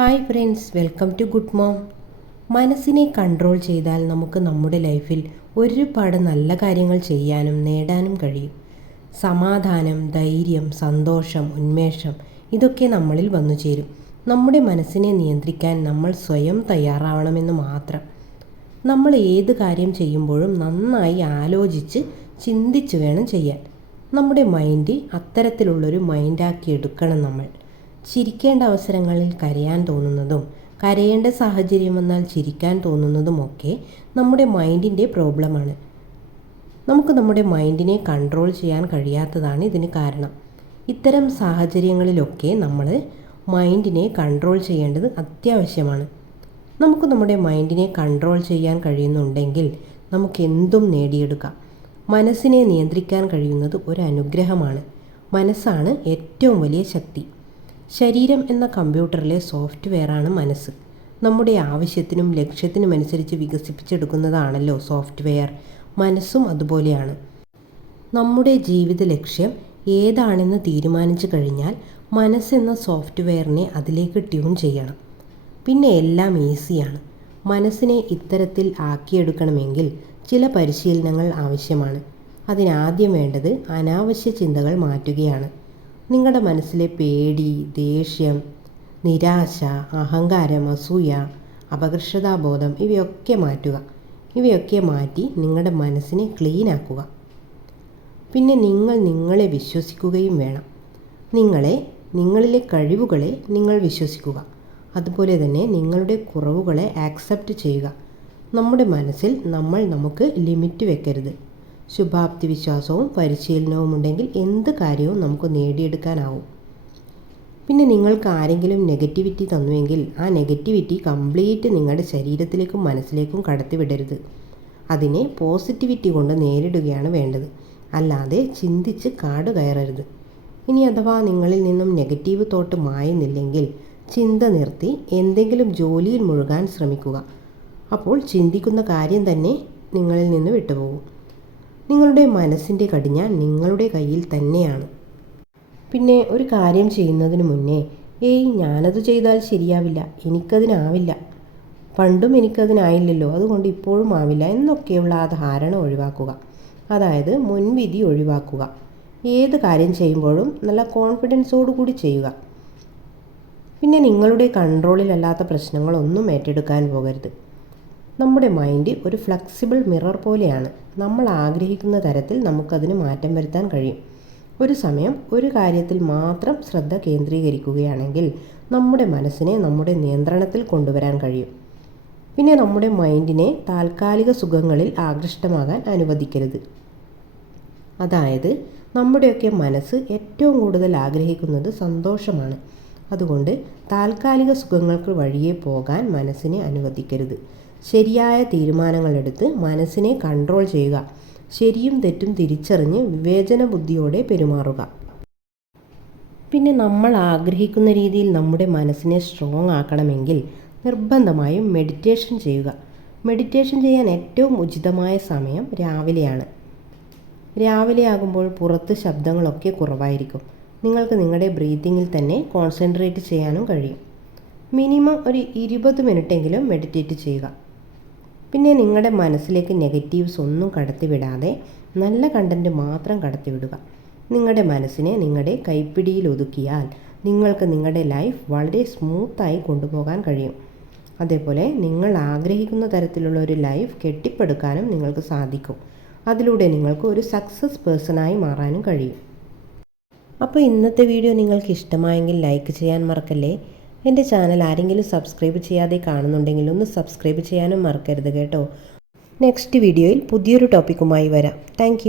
Hi friends welcome to good mom. മനസ്സിനെ control ചെയ്താൽ നമുക്ക് നമ്മുടെ ലൈഫിൽ ഒരുപാട് നല്ല കാര്യങ്ങൾ ചെയ്യാനും നേടാനും കഴിയും. സമാധാനം ധൈര്യം സന്തോഷം ഉന്മേഷം ഇതൊക്കെ നമ്മളിൽ വന്നു ചേരും. നമ്മുടെ മനസ്സിനെ നിയന്ത്രിക്കാൻ നമ്മൾ സ്വയം തയ്യാറാവണമെന്ന് മാത്രം. നമ്മൾ ഏത് കാര്യം ചെയ്യുമ്പോഴും നന്നായി ആലോചിച്ച് ചിന്തിച്ച് വേണം ചെയ്യാൻ. നമ്മുടെ മൈൻഡ് അത്തരത്തിലുള്ളൊരു മൈൻഡാക്കി എടുക്കണം നമ്മൾ. ചിരിക്കേണ്ട അവസരങ്ങളിൽ കരയാൻ തോന്നുന്നതും കരയേണ്ട സാഹചര്യം വന്നാൽ ചിരിക്കാൻ തോന്നുന്നതുമൊക്കെ നമ്മുടെ മൈൻഡിന്റെ പ്രോബ്ലമാണ്. നമുക്ക് നമ്മുടെ മൈൻഡിനെ കൺട്രോൾ ചെയ്യാൻ കഴിയാത്തതാണ് ഇതിന് കാരണം. ഇത്തരം സാഹചര്യങ്ങളിലൊക്കെ നമ്മൾ മൈൻഡിനെ കൺട്രോൾ ചെയ്യേണ്ടത് അത്യാവശ്യമാണ്. നമുക്ക് നമ്മുടെ മൈൻഡിനെ കൺട്രോൾ ചെയ്യാൻ കഴിയുന്നുണ്ടെങ്കിൽ നമുക്ക് എന്തും നേടിയെടുക്കാം. മനസ്സിനെ നിയന്ത്രിക്കാൻ കഴിയുന്നത് ഒരു അനുഗ്രഹമാണ്. മനസ്സാണ് ഏറ്റവും വലിയ ശക്തി. ശരീരം എന്ന കമ്പ്യൂട്ടറിലെ സോഫ്റ്റ്വെയറാണ് മനസ്സ്. നമ്മുടെ ആവശ്യത്തിനും ലക്ഷ്യത്തിനും അനുസരിച്ച് വികസിപ്പിച്ചെടുക്കുന്നതാണല്ലോ സോഫ്റ്റ്വെയർ. മനസ്സും അതുപോലെയാണ്. നമ്മുടെ ജീവിത ലക്ഷ്യം ഏതാണെന്ന് തീരുമാനിച്ചു കഴിഞ്ഞാൽ മനസ്സെന്ന സോഫ്റ്റ്വെയറിനെ അതിലേക്ക് ട്യൂൺ ചെയ്യണം. പിന്നെ എല്ലാം ഈസിയാണ്. മനസ്സിനെ ഇത്തരത്തിൽ ആക്കിയെടുക്കണമെങ്കിൽ ചില പരിശീലനങ്ങൾ ആവശ്യമാണ്. അതിനാദ്യം വേണ്ടത് അനാവശ്യ ചിന്തകൾ മാറ്റുകയാണ്. നിങ്ങളുടെ മനസ്സിലെ പേടി ദേഷ്യം നിരാശ അഹങ്കാരം അസൂയ അപകർഷതാബോധം ഇവയൊക്കെ മാറ്റുക. ഇവയൊക്കെ മാറ്റി നിങ്ങളുടെ മനസ്സിനെ ക്ലീനാക്കുക പിന്നെ നിങ്ങൾ നിങ്ങളെ വിശ്വസിക്കുകയും വേണം. നിങ്ങളെ നിങ്ങളിലെ കഴിവുകളെ നിങ്ങൾ വിശ്വസിക്കുക. അതുപോലെ തന്നെ നിങ്ങളുടെ കുറവുകളെ ആക്സെപ്റ്റ് ചെയ്യുക. നമ്മുടെ മനസ്സിൽ നമ്മൾ നമുക്ക് ലിമിറ്റ് വെക്കരുത്. ശുഭാപ്തി വിശ്വാസവും പരിശീലനവും ഉണ്ടെങ്കിൽ എന്ത് കാര്യവും നമുക്ക് നേടിയെടുക്കാനാവും. പിന്നെ നിങ്ങൾക്ക് ആരെങ്കിലും നെഗറ്റിവിറ്റി തന്നുവെങ്കിൽ ആ നെഗറ്റിവിറ്റി കംപ്ലീറ്റ് നിങ്ങളുടെ ശരീരത്തിലേക്കും മനസ്സിലേക്കും കടത്തിവിടരുത്. അതിനെ പോസിറ്റിവിറ്റി കൊണ്ട് നേരിടുകയാണ് വേണ്ടത്. അല്ലാതെ ചിന്തിച്ച് കാട് കയറരുത്. ഇനി അഥവാ നിങ്ങളിൽ നിന്നും നെഗറ്റീവ് തോട്ട് മായുന്നില്ലെങ്കിൽ ചിന്ത നിർത്തി എന്തെങ്കിലും ജോലിയിൽ മുഴുകാൻ ശ്രമിക്കുക. അപ്പോൾ ചിന്തിക്കുന്ന കാര്യം തന്നെ നിങ്ങളിൽ നിന്ന് വിട്ടുപോകും. നിങ്ങളുടെ മനസ്സിന്റെ കടിഞ്ഞ നിങ്ങളുടെ കയ്യിൽ തന്നെയാണ്. പിന്നെ ഒരു കാര്യം ചെയ്യുന്നതിന് മുന്നേ ഏയ് ഞാനത് ചെയ്താൽ ശരിയാവില്ല എനിക്കതിനാവില്ല. പണ്ടും എനിക്കതിനായില്ലല്ലോ അതുകൊണ്ട് ഇപ്പോഴും ആവില്ല എന്നൊക്കെയുള്ള ആ ധാരണ ഒഴിവാക്കുക. അതായത് മുൻവിധി ഒഴിവാക്കുക. ഏത് കാര്യം ചെയ്യുമ്പോഴും നല്ല കോൺഫിഡൻസോടു കൂടി ചെയ്യുക. പിന്നെ നിങ്ങളുടെ കൺട്രോളിലല്ലാത്ത പ്രശ്നങ്ങളൊന്നും ഏറ്റെടുക്കാൻ പോകരുത്. നമ്മുടെ മൈൻഡ് ഒരു ഫ്ലെക്സിബിൾ മിറർ പോലെയാണ്. നമ്മൾ ആഗ്രഹിക്കുന്ന തരത്തിൽ നമുക്കതിന് മാറ്റം വരുത്താൻ കഴിയും. ഒരു സമയം ഒരു കാര്യത്തിൽ മാത്രം ശ്രദ്ധ കേന്ദ്രീകരിക്കുകയാണെങ്കിൽ നമ്മുടെ മനസ്സിനെ നമ്മുടെ നിയന്ത്രണത്തിൽ കൊണ്ടുവരാൻ കഴിയും. പിന്നെ നമ്മുടെ മൈൻഡിനെ താൽക്കാലിക സുഖങ്ങളിൽ ആകൃഷ്ടമാകാൻ അനുവദിക്കരുത്. അതായത് നമ്മുടെയൊക്കെ മനസ്സ് ഏറ്റവും കൂടുതൽ ആഗ്രഹിക്കുന്നത് സന്തോഷമാണ്. അതുകൊണ്ട് താൽക്കാലിക സുഖങ്ങൾക്ക് വഴിയെ പോകാൻ മനസ്സിനെ അനുവദിക്കരുത്. ശരിയായ തീരുമാനങ്ങളെടുത്ത് മനസ്സിനെ കൺട്രോൾ ചെയ്യുക. ശരിയും തെറ്റും തിരിച്ചറിഞ്ഞ് വിവേചന ബുദ്ധിയോടെ പെരുമാറുക. പിന്നെ നമ്മൾ ആഗ്രഹിക്കുന്ന രീതിയിൽ നമ്മുടെ മനസ്സിനെ സ്ട്രോങ് ആക്കണമെങ്കിൽ നിർബന്ധമായും മെഡിറ്റേഷൻ ചെയ്യുക. മെഡിറ്റേഷൻ ചെയ്യാൻ ഏറ്റവും ഉചിതമായ സമയം രാവിലെയാണ്. രാവിലെ ആകുമ്പോൾ പുറത്ത് ശബ്ദങ്ങളൊക്കെ കുറവായിരിക്കും. നിങ്ങൾക്ക് നിങ്ങളുടെ ബ്രീത്തിങ്ങിൽ തന്നെ കോൺസെൻട്രേറ്റ് ചെയ്യാനും കഴിയും. മിനിമം ഒരു ഇരുപത് മിനിറ്റെങ്കിലും മെഡിറ്റേറ്റ് ചെയ്യുക. പിന്നെ നിങ്ങളുടെ മനസ്സിലേക്ക് നെഗറ്റീവ്സ് ഒന്നും കടത്തിവിടാതെ നല്ല കണ്ടന്റ് മാത്രം കടത്തിവിടുക നിങ്ങളുടെ മനസ്സിനെ നിങ്ങളുടെ കൈപ്പിടിയിൽ ഒതുക്കിയാൽ നിങ്ങൾക്ക് നിങ്ങളുടെ ലൈഫ് വളരെ സ്മൂത്തായി കൊണ്ടുപോകാൻ കഴിയും. അതേപോലെ നിങ്ങൾ ആഗ്രഹിക്കുന്ന തരത്തിലുള്ള ഒരു ലൈഫ് കെട്ടിപ്പടുക്കാനും നിങ്ങൾക്ക് സാധിക്കും. അതിലൂടെ നിങ്ങൾക്ക് ഒരു സക്സസ് പേഴ്സണായി മാറാനും കഴിയും. അപ്പോൾ ഇന്നത്തെ വീഡിയോ നിങ്ങൾക്ക് ഇഷ്ടമായെങ്കിൽ ലൈക്ക് ചെയ്യാൻ മറക്കല്ലേ? എന്റെ ചാനൽ ആരെങ്കിലും സബ്സ്ക്രൈബ് ചെയ്യാതെ കാണുന്നുണ്ടെങ്കിൽ ഒന്ന് സബ്സ്ക്രൈബ് ചെയ്യാനും മറക്കരുത് കേട്ടോ. നെക്സ്റ്റ് വീഡിയോയിൽ പുതിയൊരു ടോപ്പിക്കുമായി വരാം. താങ്ക്